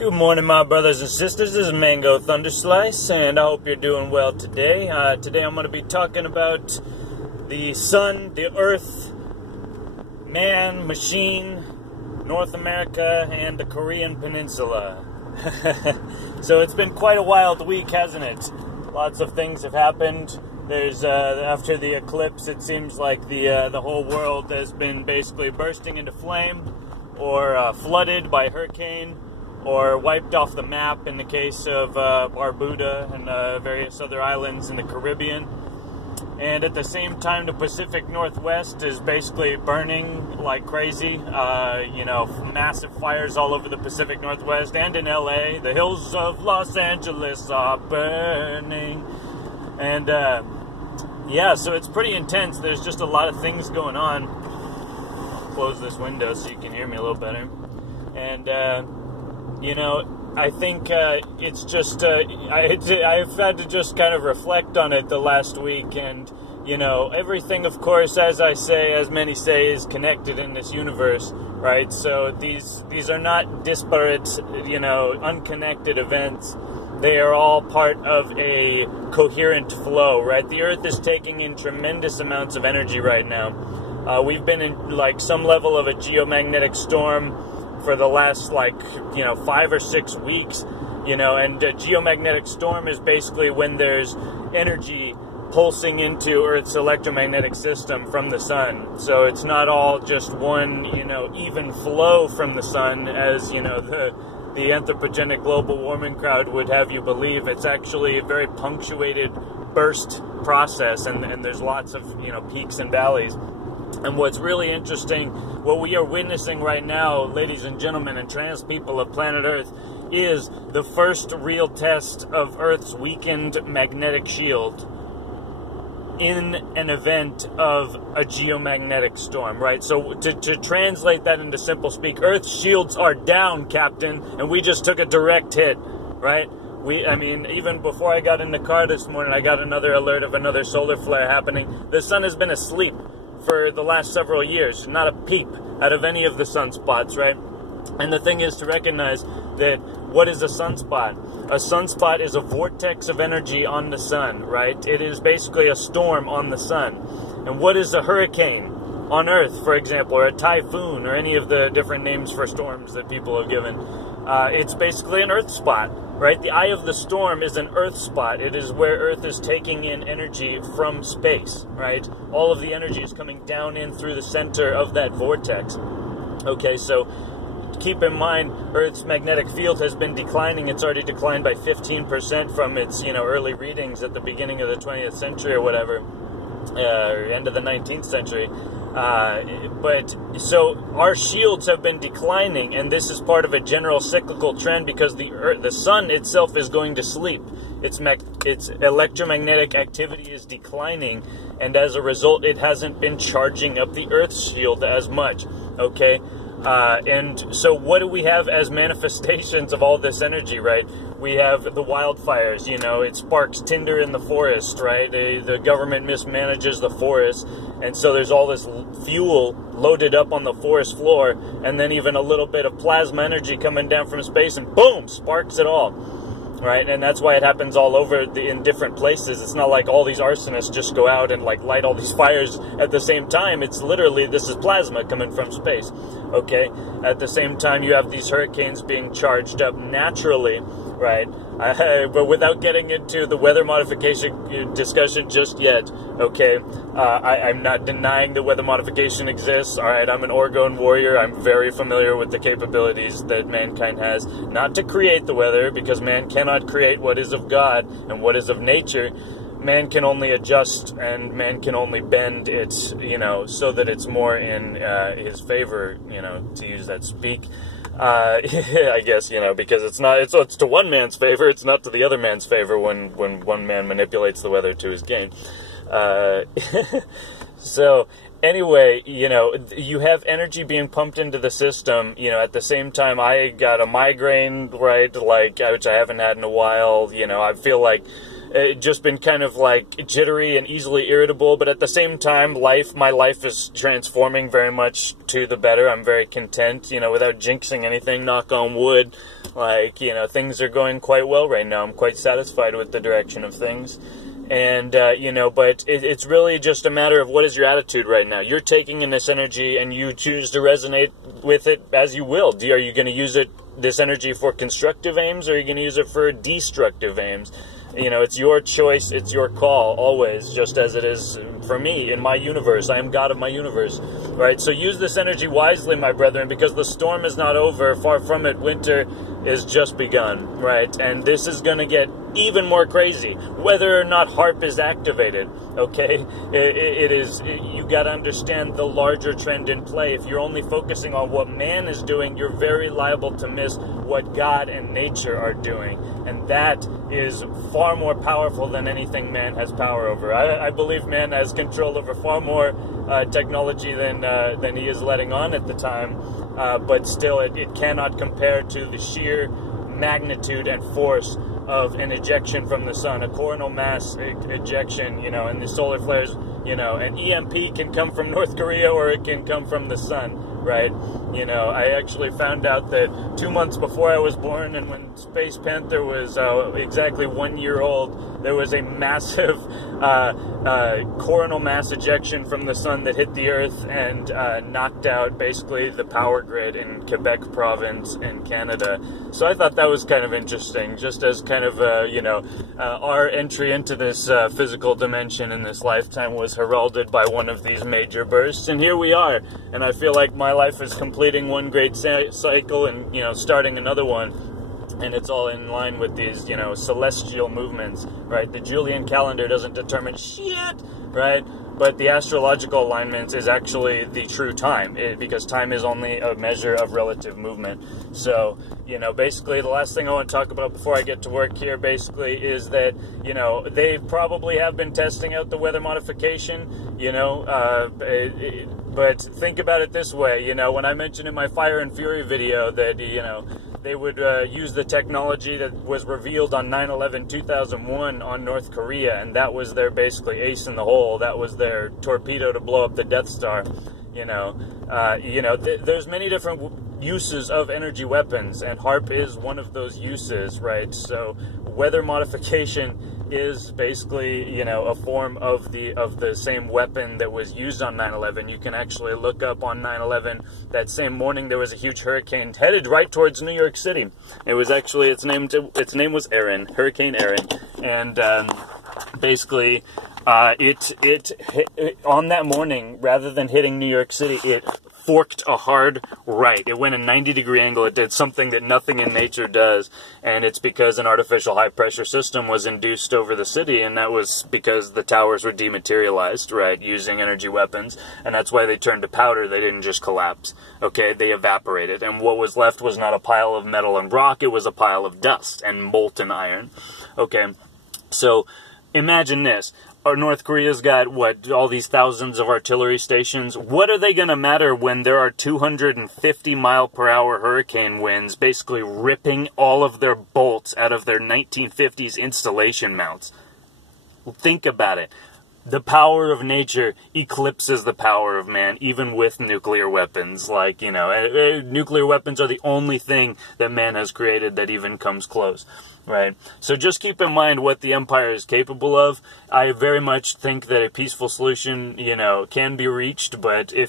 Good morning, my brothers and sisters. This is Mango Thunderslice, and I hope you're doing well today. Today I'm going to be talking about the sun, the earth, man, machine, North America, and the Korean Peninsula. So it's been quite a wild week, hasn't it? Lots of things have happened. There's after the eclipse, it seems like the whole world has been basically bursting into flame, or flooded by hurricane, or wiped off the map in the case of Barbuda and various other islands in the Caribbean. And at the same time, the Pacific Northwest is basically burning like crazy. Massive fires all over the Pacific Northwest and in LA. The hills of Los Angeles are burning. And so it's pretty intense. There's just a lot of things going on. Close this window so you can hear me a little better. And I think it's just, I've had to just kind of reflect on it the last week, and, everything, of course, as many say, is connected in this universe, right? So these are not disparate, unconnected events. They are all part of a coherent flow, right? The Earth is taking in tremendous amounts of energy right now. We've been in, some level of a geomagnetic storm for the last 5 or 6 weeks, and a geomagnetic storm is basically when there's energy pulsing into Earth's electromagnetic system from the sun. So it's not all just one, even flow from the sun, as, the anthropogenic global warming crowd would have you believe. It's actually a very punctuated burst process, and there's lots of, peaks and valleys. And what's really interesting, what we are witnessing right now, ladies and gentlemen, and trans people of planet Earth, is the first real test of Earth's weakened magnetic shield in an event of a geomagnetic storm, right? So to translate that into simple speak, Earth's shields are down, Captain, and we just took a direct hit, right? Even before I got in the car this morning, I got another alert of another solar flare happening. The sun has been asleep for the last several years, not a peep out of any of the sunspots, right? And the thing is to recognize that what is a sunspot? A sunspot is a vortex of energy on the sun, right? It is basically a storm on the sun. And what is a hurricane on Earth, for example, or a typhoon, or any of the different names for storms that people have given? It's basically an Earth spot, right? The eye of the storm is an Earth spot. It is where Earth is taking in energy from space, right? All of the energy is coming down in through the center of that vortex. Okay, so keep in mind, Earth's magnetic field has been declining. It's already declined by 15% from its, early readings at the beginning of the 20th century or whatever, or end of the 19th century. But so our shields have been declining, and this is part of a general cyclical trend because the sun itself is going to sleep. Its electromagnetic activity is declining, and as a result, it hasn't been charging up the Earth's shield as much. Okay, and so what do we have as manifestations of all this energy, right? We have the wildfires, it sparks tinder in the forest, right? The government mismanages the forest, and so there's all this fuel loaded up on the forest floor, and then even a little bit of plasma energy coming down from space, and boom, sparks it all, right? And that's why it happens all over in different places. It's not like all these arsonists just go out and light all these fires at the same time. It's literally, this is plasma coming from space, okay? At the same time, you have these hurricanes being charged up naturally, right? But without getting into the weather modification discussion just yet, okay? I'm not denying that weather modification exists, all right? I'm an Oregon warrior. I'm very familiar with the capabilities that mankind has, not to create the weather, because man cannot create what is of God and what is of nature. Man can only adjust, and man can only bend it, so that it's more in his favor, to use that speak. I guess, because it's to one man's favor, it's not to the other man's favor when one man manipulates the weather to his gain. So, anyway, you have energy being pumped into the system, at the same time I got a migraine, right, which I haven't had in a while, I feel like just been kind of like jittery and easily irritable, but at the same time, my life is transforming very much to the better. I'm very content, without jinxing anything, knock on wood. Like, things are going quite well right now. I'm quite satisfied with the direction of things. And, but it's really just a matter of what is your attitude right now. You're taking in this energy and you choose to resonate with it as you will. Are you going to use this energy for constructive aims, or are you going to use it for destructive aims? It's your choice, it's your call, always, just as it is for me in my universe. I am God of my universe, right? So use this energy wisely, my brethren, because the storm is not over. Far from it, winter is just begun, right? And this is going to get even more crazy, whether or not HARP is activated, okay? You got to understand the larger trend in play. If you're only focusing on what man is doing, you're very liable to miss what God and nature are doing. And that is far more powerful than anything man has power over. I believe man has control over far more technology than he is letting on at the time. But still, it cannot compare to the sheer magnitude and force of an ejection from the sun, a coronal mass ejection, and the solar flares, an EMP can come from North Korea or it can come from the sun, right? I actually found out that 2 months before I was born, and when Space Panther was exactly 1 year old, there was a massive coronal mass ejection from the sun that hit the Earth and knocked out basically the power grid in Quebec province in Canada. So I thought that was kind of interesting, just as kind of, our entry into this physical dimension in this lifetime was heralded by one of these major bursts, and here we are. And I feel like my life is completing one great cycle and, starting another one. And it's all in line with these, celestial movements, right? The Julian calendar doesn't determine shit, right? But the astrological alignments is actually the true time, because time is only a measure of relative movement. So, basically the last thing I want to talk about before I get to work here basically is that, they probably have been testing out the weather modification, but think about it this way, when I mentioned in my Fire and Fury video that, they would use the technology that was revealed on 9/11/2001 on North Korea, and that was their basically ace in the hole. That was their torpedo to blow up the Death Star. There's many different uses of energy weapons, and HARP is one of those uses, right? So weather modification is basically, a form of the same weapon that was used on 9/11. You can actually look up on 9/11, that same morning there was a huge hurricane headed right towards New York City. It was actually, its name was Aaron, Hurricane Aaron, and basically it on that morning, rather than hitting New York City, it forked a hard right. It went a 90-degree angle. It did something that nothing in nature does, and it's because an artificial high-pressure system was induced over the city, and that was because the towers were dematerialized, right, using energy weapons, and that's why they turned to powder. They didn't just collapse, okay? They evaporated, and what was left was not a pile of metal and rock. It was a pile of dust and molten iron, okay? So imagine this. North Korea's got, all these thousands of artillery stations. What are they going to matter when there are 250-mile-per-hour hurricane winds basically ripping all of their bolts out of their 1950s installation mounts? Think about it. The power of nature eclipses the power of man, even with nuclear weapons. Nuclear weapons are the only thing that man has created that even comes close, right? So just keep in mind what the Empire is capable of. I very much think that a peaceful solution, can be reached, but if